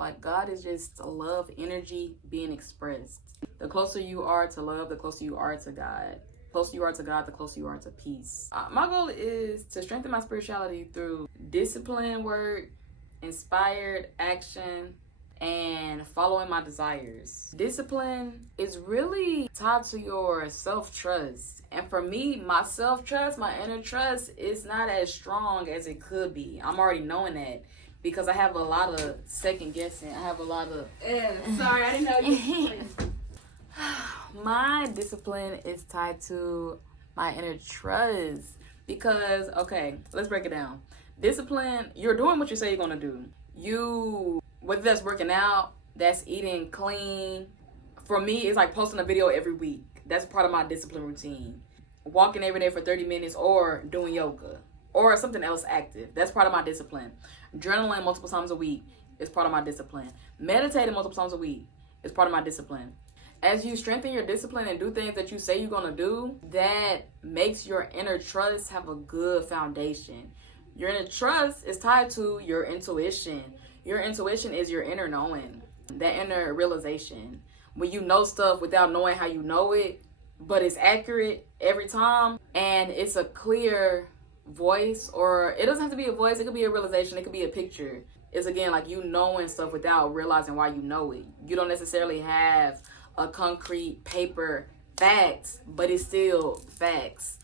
Like, God is just love energy being expressed. The closer you are to love, the closer you are to God. The closer you are to God, the closer you are to peace. My goal is to strengthen my spirituality through discipline work, inspired action, and following my desires. Discipline is really tied to your self-trust. And for me, my self-trust, my inner trust is not as strong as it could be. I'm already knowing that because I have a lot of second guessing. I have a lot of... Sorry, I didn't know you. My discipline is tied to my inner trust because, okay, let's break it down. Discipline, you're doing what you say you're going to do. Whether that's working out, that's eating clean. For me, it's like posting a video every week. That's part of my discipline routine. Walking every day for 30 minutes or doing yoga or something else active. That's part of my discipline. Journaling multiple times a week is part of my discipline. Meditating multiple times a week is part of my discipline. As you strengthen your discipline and do things that you say you're going to do, that makes your inner trust have a good foundation. Your inner trust is tied to your intuition. Your intuition is your inner knowing, that inner realization. When you know stuff without knowing how you know it, but it's accurate every time, and it's a clear voice, or it doesn't have to be a voice, it could be a realization, it could be a picture. It's again like you knowing stuff without realizing why you know it. You don't necessarily have a concrete paper facts, but it's still facts.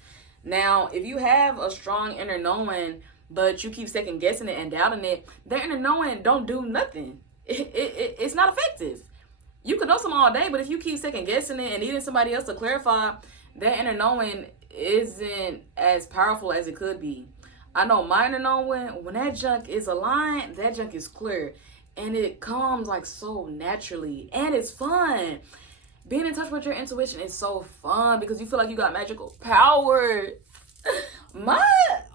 Now, if you have a strong inner knowing, but you keep second guessing it and doubting it, that inner knowing don't do nothing. It's not effective. You could know something all day, but if you keep second guessing it and needing somebody else to clarify, that inner knowing isn't as powerful as it could be. I know my inner knowing, when that junk is aligned, that junk is clear. And it comes like so naturally. And it's fun. Being in touch with your intuition is so fun because you feel like you got magical powers. My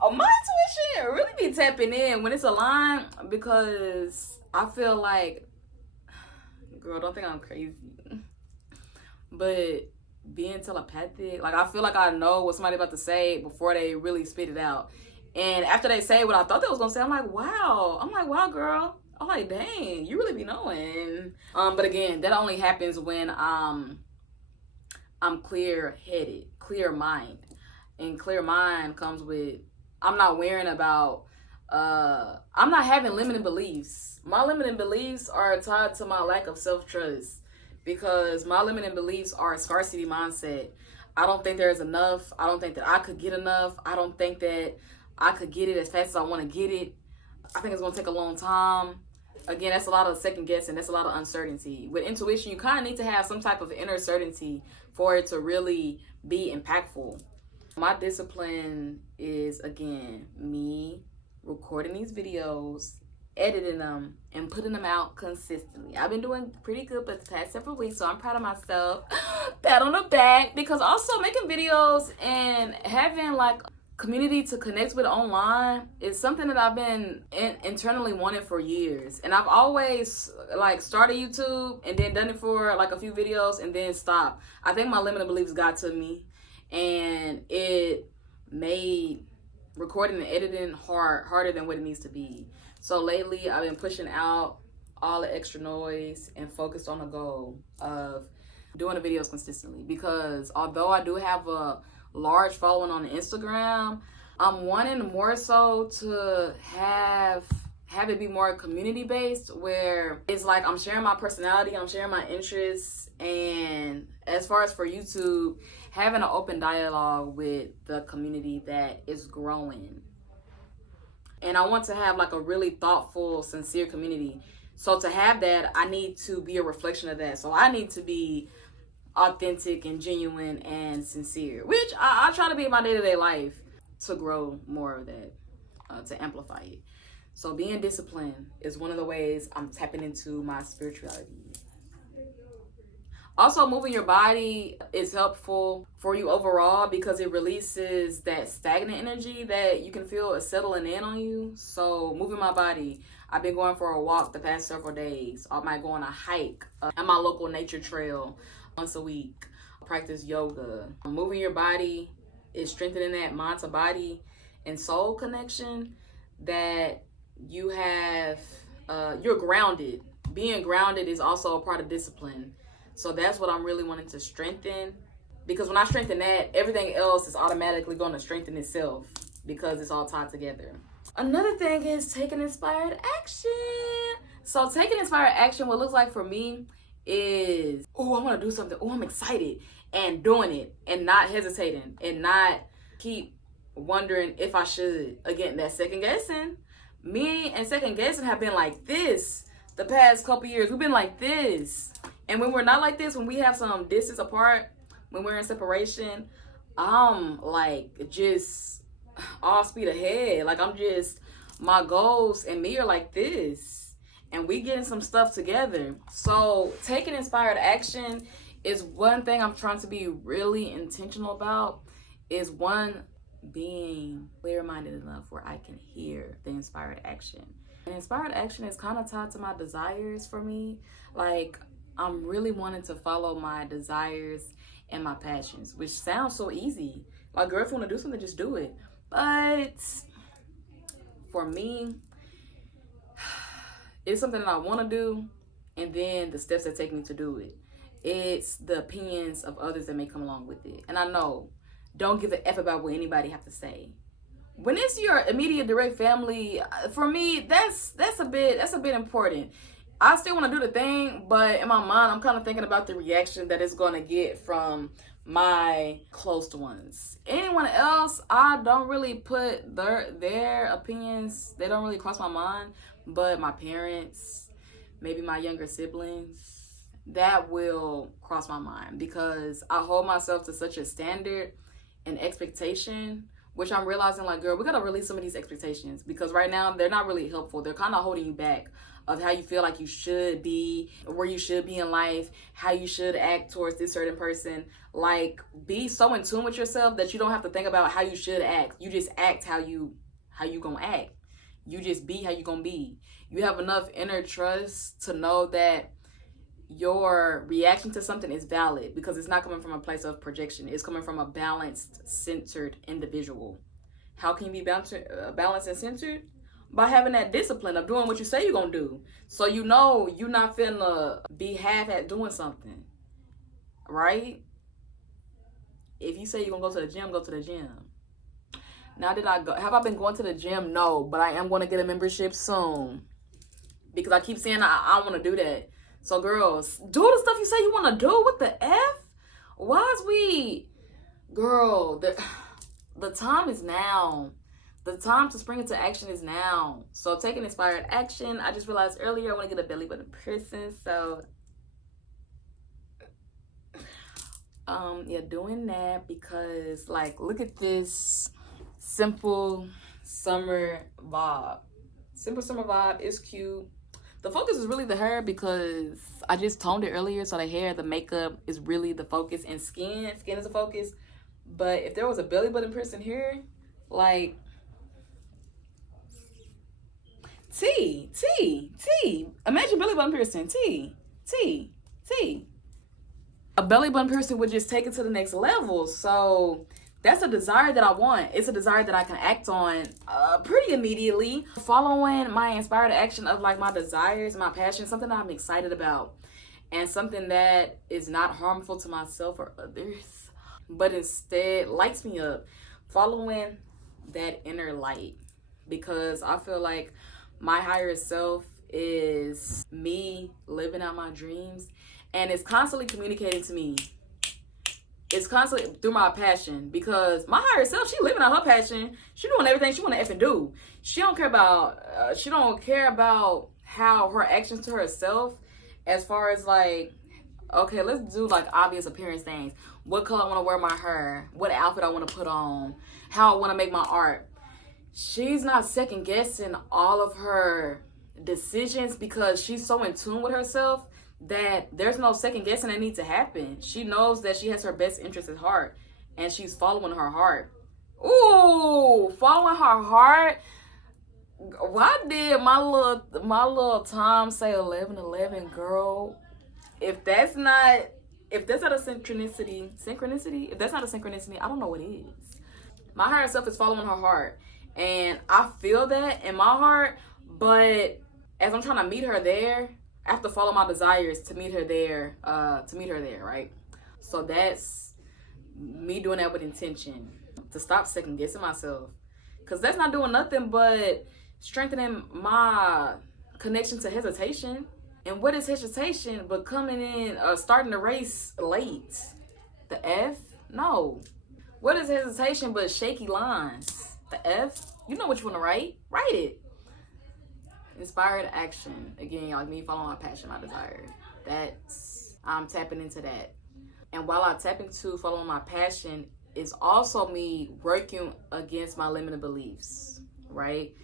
intuition really be tapping in when it's aligned because I feel like, girl, don't think I'm crazy, but being telepathic, like I feel like I know what somebody's about to say before they really spit it out. And after they say what I thought they was gonna say, I'm like, wow, girl. I'm like, dang, you really be knowing. But again, that only happens when I'm clear-headed, clear mind. And clear mind comes with, I'm not worrying about, I'm not having limiting beliefs. My limiting beliefs are tied to my lack of self-trust because my limiting beliefs are a scarcity mindset. I don't think there's enough. I don't think that I could get enough. I don't think that I could get it as fast as I want to get it. I think it's going to take a long time. Again, that's a lot of second guessing. That's a lot of uncertainty. With intuition, you kind of need to have some type of inner certainty for it to really be impactful. My discipline is, again, me recording these videos, editing them, and putting them out consistently. I've been doing pretty good for the past several weeks, so I'm proud of myself. Pat on the back. Because also making videos and having like community to connect with online is something that I've been internally wanting for years. And I've always like started YouTube and then done it for like a few videos and then stopped. I think my limiting beliefs got to me and it made recording and editing harder than what it needs to be. So lately I've been pushing out all the extra noise and focused on the goal of doing the videos consistently, because although I do have a large following on Instagram, I'm wanting more so to have it be more community based, where it's like I'm sharing my personality, I'm sharing my interests, and as far as for YouTube, having an open dialogue with the community that is growing. And I want to have like a really thoughtful, sincere community. So to have that, I need to be a reflection of that. So I need to be authentic and genuine and sincere, which I try to be in my day-to-day life to grow more of that, to amplify it. So being disciplined is one of the ways I'm tapping into my spirituality. Also, moving your body is helpful for you overall because it releases that stagnant energy that you can feel is settling in on you. So moving my body, I've been going for a walk the past several days. I might go on a hike at my local nature trail once a week. Practice yoga. Moving your body is strengthening that mind to body and soul connection that you have. You're grounded being grounded is also a part of discipline. So that's what I'm really wanting to strengthen. Because when I strengthen that, everything else is automatically going to strengthen itself because it's all tied together. Another thing is taking inspired action. So taking inspired action, what it looks like for me is, oh, I want to do something. Oh, I'm excited. And doing it and not hesitating and not keep wondering if I should. Again, that second guessing. Me and second guessing have been like this the past couple years. We've been like this. And when we're not like this, when we have some distance apart, when we're in separation, I'm like just all speed ahead. Like I'm just, my goals and me are like this. And we getting some stuff together. So taking inspired action is one thing I'm trying to be really intentional about. Is one, being clear-minded enough where I can hear the inspired action. And inspired action is kind of tied to my desires for me. Like I'm really wanting to follow my desires and my passions, which sounds so easy. Like, girl, if you want to do something, just do it. But for me, it's something that I want to do, and then the steps that take me to do it. It's the opinions of others that may come along with it. And I know, don't give a F about what anybody have to say. When it's your immediate direct family, for me, that's a bit important. I still want to do the thing, but in my mind, I'm kind of thinking about the reaction that it's going to get from my close ones. Anyone else, I don't really put their opinions, they don't really cross my mind, but my parents, maybe my younger siblings, that will cross my mind because I hold myself to such a standard and expectation, which I'm realizing, like, girl, we got to release some of these expectations because right now they're not really helpful. They're kind of holding you back of how you feel like you should be, where you should be in life, how you should act towards this certain person. Like, be so in tune with yourself that you don't have to think about how you should act. You just act how you gonna act. You just be how you gonna be. You have enough inner trust to know that your reaction to something is valid because it's not coming from a place of projection. It's coming from a balanced, centered individual. How can you be balanced and centered? By having that discipline of doing what you say you're gonna do. So you know you're not finna be half at doing something, right? If you say you're gonna go to the gym, go to the gym. Now, have I been going to the gym? No, but I am gonna get a membership soon because I keep saying I want to do that. So girls, do the stuff you say you want to do. What the F? Why is we, girl, the time is now. The time to spring into action is now. So taking inspired action. I just realized earlier I want to get a belly button piercing. So yeah, doing that because, like, look at this simple summer vibe. Simple summer vibe is cute. The focus is really the hair because I just toned it earlier. So the hair, the makeup is really the focus, and skin is the focus. But if there was a belly button piercing here, like, T. Imagine belly button piercing. T. A belly button piercing would just take it to the next level. So that's a desire that I want. It's a desire that I can act on pretty immediately. Following my inspired action of, like, my desires, my passion, something that I'm excited about, and something that is not harmful to myself or others, but instead lights me up. Following that inner light, because I feel like my higher self is me living out my dreams, and it's constantly communicating to me. It's constantly through my passion, because my higher self, she living out her passion. She doing everything she want to effing do. She don't care about how her actions to herself, as far as, like, okay, let's do, like, obvious appearance things. What color I want to wear my hair, what outfit I want to put on, how I want to make my art. She's not second guessing all of her decisions because she's so in tune with herself that there's no second guessing that needs to happen. She knows that she has her best interest at heart, and she's following her heart. Ooh, following her heart. Why did my little Tom say 11:11, girl? If that's not a synchronicity, if that's not a synchronicity, I don't know what is. My higher self is following her heart, and I feel that in my heart. But as I'm trying to meet her there, I have to follow my desires to meet her there, right? So that's me doing that with intention, to stop second guessing myself, because that's not doing nothing but strengthening my connection to hesitation. And what is hesitation but coming in, starting the race late? The F? No. What is hesitation but shaky lines? The F? You know what you want to write. Write it. Inspired action. Again, like me following my passion, my desire. I'm tapping into that. And while I tap into following my passion, it's also me working against my limiting beliefs, right?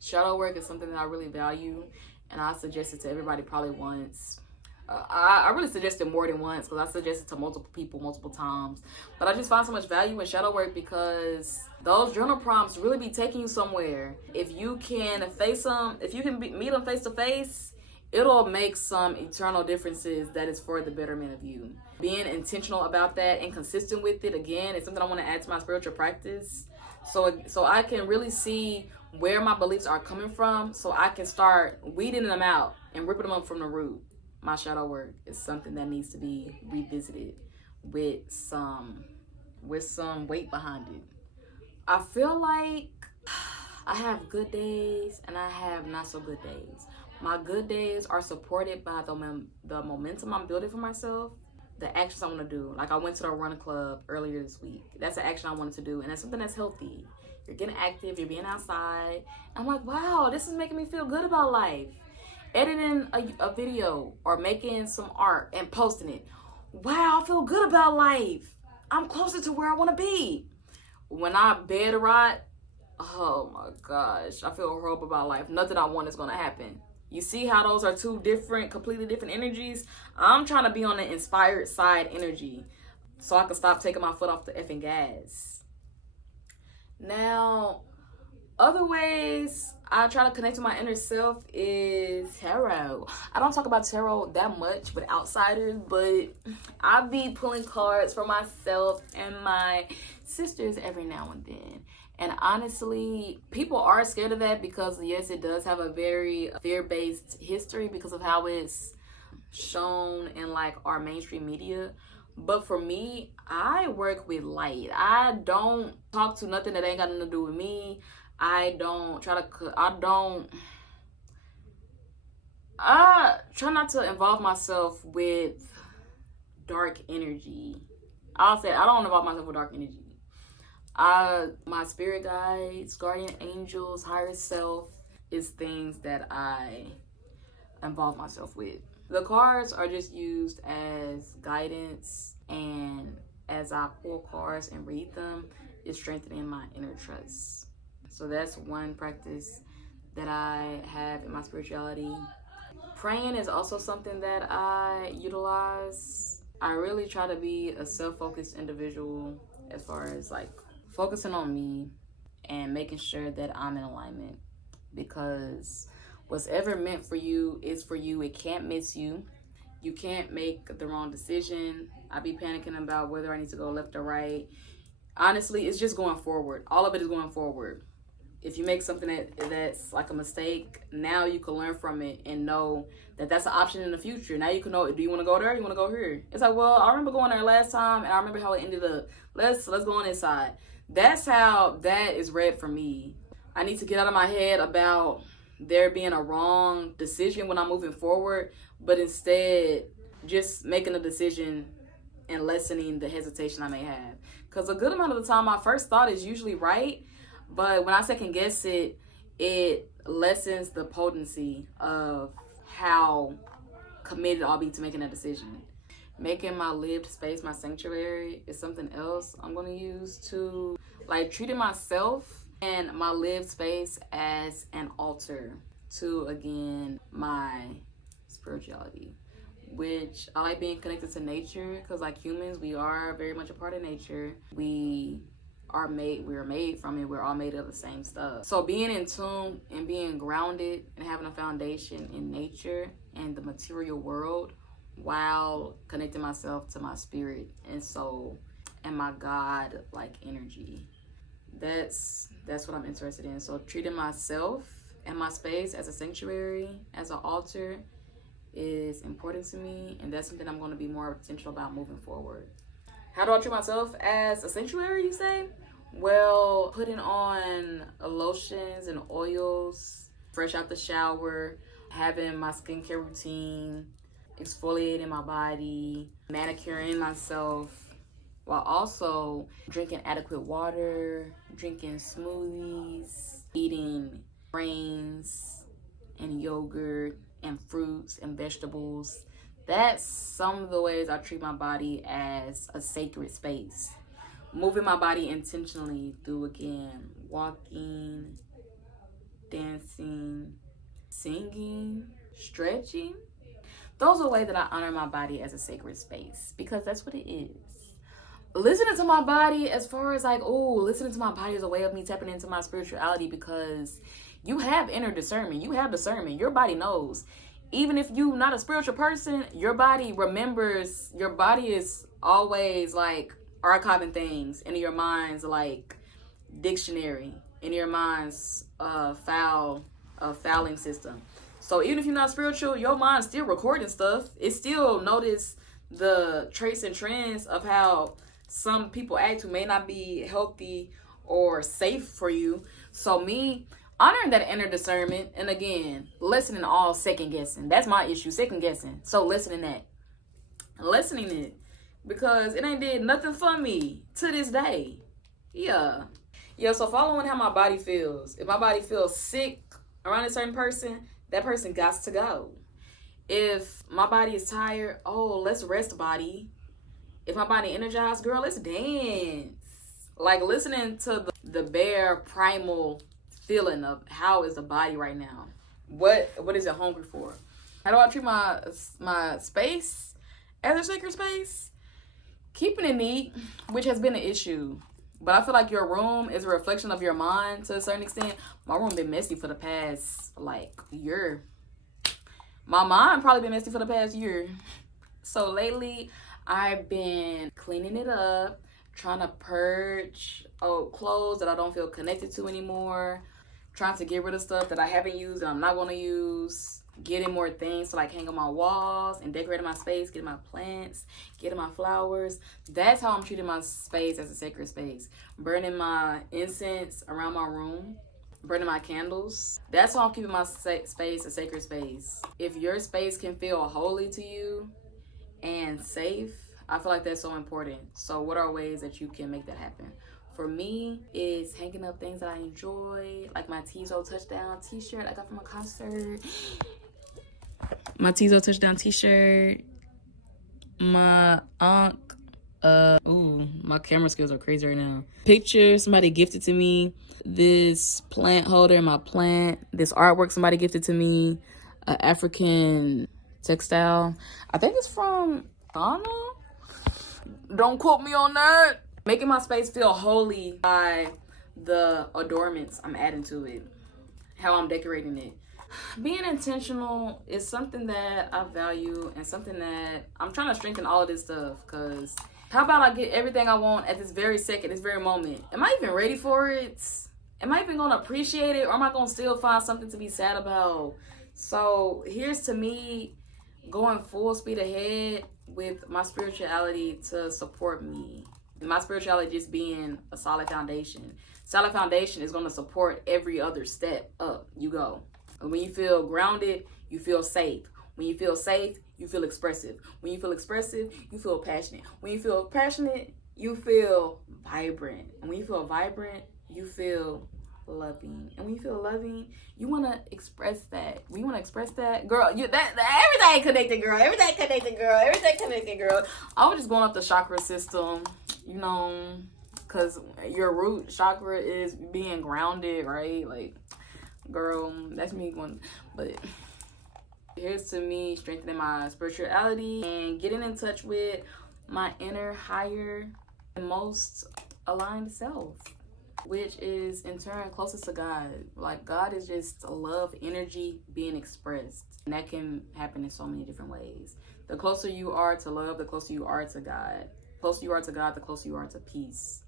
Shadow work is something that I really value, and I suggest it to everybody probably once. I really suggest it more than once, because I suggest it to multiple people multiple times. But I just find so much value in shadow work, because those journal prompts really be taking you somewhere. If you can face them, if you can meet them face to face, it'll make some eternal differences that is for the betterment of you. Being intentional about that and consistent with it, again, is something I want to add to my spiritual practice. So I can really see where my beliefs are coming from, so I can start weeding them out and ripping them up from the root. My shadow work is something that needs to be revisited with some weight behind it. I feel like I have good days and I have not so good days. My good days are supported by the momentum I'm building for myself, the actions I want to do. Like I went to the run club earlier this week. That's an action I wanted to do, and that's something that's healthy. You're getting active, you're being outside. I'm like, wow, this is making me feel good about life. Editing a video or making some art and posting it. Wow, I feel good about life. I'm closer to where I want to be. When I bed rot, oh my gosh, I feel horrible about life. Nothing I want is going to happen. You see how those are two completely different energies? I'm trying to be on the inspired side energy so I can stop taking my foot off the effing gas. Now, other ways I try to connect to my inner self is tarot. I don't talk about tarot that much with outsiders, but I be pulling cards for myself and my sisters every now and then. And honestly, people are scared of that because, yes, it does have a very fear-based history because of how it's shown in like our mainstream media. But for me, I work with light. I don't talk to nothing that ain't got nothing to do with me. I try not to involve myself with dark energy. I'll say I don't involve myself with dark energy. My spirit guides, guardian angels, higher self is things that I involve myself with. The cards are just used as guidance, and as I pull cards and read them, it's strengthening my inner trust. So that's one practice that I have in my spirituality. Praying is also something that I utilize. I really try to be a self-focused individual as far as like focusing on me and making sure that I'm in alignment, because what's ever meant for you is for you. It can't miss you. You can't make the wrong decision. I be panicking about whether I need to go left or right. Honestly, it's just going forward. All of it is going forward. If you make something that's like a mistake, now you can learn from it and know that that's an option in the future. Now you can know, do you want to go there or you want to go here? It's like, well, I remember going there last time and I remember how it ended up. Let's go on inside. That's how that is read for me. I need to get out of my head about there being a wrong decision when I'm moving forward, but instead just making a decision and lessening the hesitation I may have. Because a good amount of the time, my first thought is usually right, but when I second guess it, it lessens the potency of how committed I'll be to making that decision. Making my lived space my sanctuary is something else I'm going to use to, like, treating myself and my lived space as an altar to, again, my spirituality, which I like being connected to nature, because like humans, we are very much a part of nature. We are made from it. We're all made of the same stuff. So being in tune and being grounded and having a foundation in nature and the material world, while connecting myself to my spirit and soul and my God like energy. That's what I'm interested in. So treating myself And my space as a sanctuary, as an altar, is important to me, and that's something I'm going to be more intentional about moving forward. How do I treat myself as a sanctuary, you say? Well, putting on lotions and oils, fresh out the shower, having my skincare routine, exfoliating my body, manicuring myself, while also drinking adequate water, drinking smoothies, eating grains and yogurt and fruits and vegetables. That's some of the ways I treat my body as a sacred space. Moving my body intentionally through, again, walking, dancing, singing, stretching. Those are ways that I honor my body as a sacred space, because that's what it is. Listening to my body, as far as like, listening to my body is a way of me tapping into my spirituality, because you have inner discernment. You have discernment. Your body knows. Even if you're not a spiritual person, your body remembers. Your body is always like archiving things into your mind's like dictionary, in your mind's fouling system. So even if you're not spiritual, your mind's still recording stuff. It still notice the traits and trends of how some people act who may not be healthy or safe for you. So me honoring that inner discernment, and again, listening all second guessing. That's my issue, second guessing. So listening it, because it ain't did nothing for me to this day. Yeah, so following how my body feels. If my body feels sick around a certain person, that person got to go. If my body is tired, let's rest, body. If my body energized, girl, let's dance. Like listening to the bare primal feeling of how is the body right now. What is it hungry for? How do I treat my space as a sacred space? Keeping it neat, which has been an issue. But I feel like your room is a reflection of your mind to a certain extent. My room been messy for the past year. My mind probably been messy for the past year. So lately, I've been cleaning it up, trying to purge old clothes that I don't feel connected to anymore, trying to get rid of stuff that I haven't used and I'm not going to use, getting more things to hang on my walls and decorating my space, getting my plants, getting my flowers. That's how I'm treating my space as a sacred space. Burning my incense around my room, burning my candles. That's how I'm keeping my space a sacred space. If your space can feel holy to you and safe, I feel like that's so important. So what are ways that you can make that happen? For me, it's hanging up things that I enjoy, like my Tizo Touchdown t-shirt I got from a concert. My Tizo Touchdown t-shirt. My my camera skills are crazy right now. Picture somebody gifted to me. This plant holder, my plant. This artwork somebody gifted to me. An African textile. I think it's from Ghana. Don't quote me on that. Making my space feel holy by the adornments I'm adding to it. How I'm decorating it. Being intentional is something that I value and something that I'm trying to strengthen all of this stuff, because how about I get everything I want at this very second, this very moment? Am I even ready for it? Am I even going to appreciate it, or am I going to still find something to be sad about? So here's to me going full speed ahead with my spirituality to support me. My spirituality just being a solid foundation. Solid foundation is going to support every other step up you go. And when you feel grounded, you feel safe. When you feel safe, you feel expressive. When you feel expressive, you feel passionate. When you feel passionate, you feel vibrant. And when you feel vibrant, you feel loving. And when you feel loving, you want to express that. When you want to express that, girl, everything connected, girl. Everything connected, girl. I was just going off the chakra system, because your root chakra is being grounded, right? Girl, that's me going, but here's to me strengthening my spirituality and getting in touch with my inner, higher, and most aligned self, which is in turn closest to God. God is just a love energy being expressed, and that can happen in so many different ways. The closer you are to love, the closer you are to God. The closer you are to God, the closer you are to peace.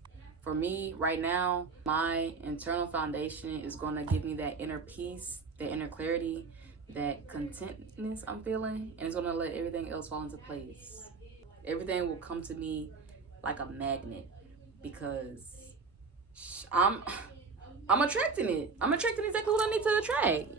For me right now, my internal foundation is going to give me that inner peace, that inner clarity, that contentness I'm feeling, and it's going to let everything else fall into place. Everything will come to me like a magnet because I'm attracting it. I'm attracting exactly what I need to attract.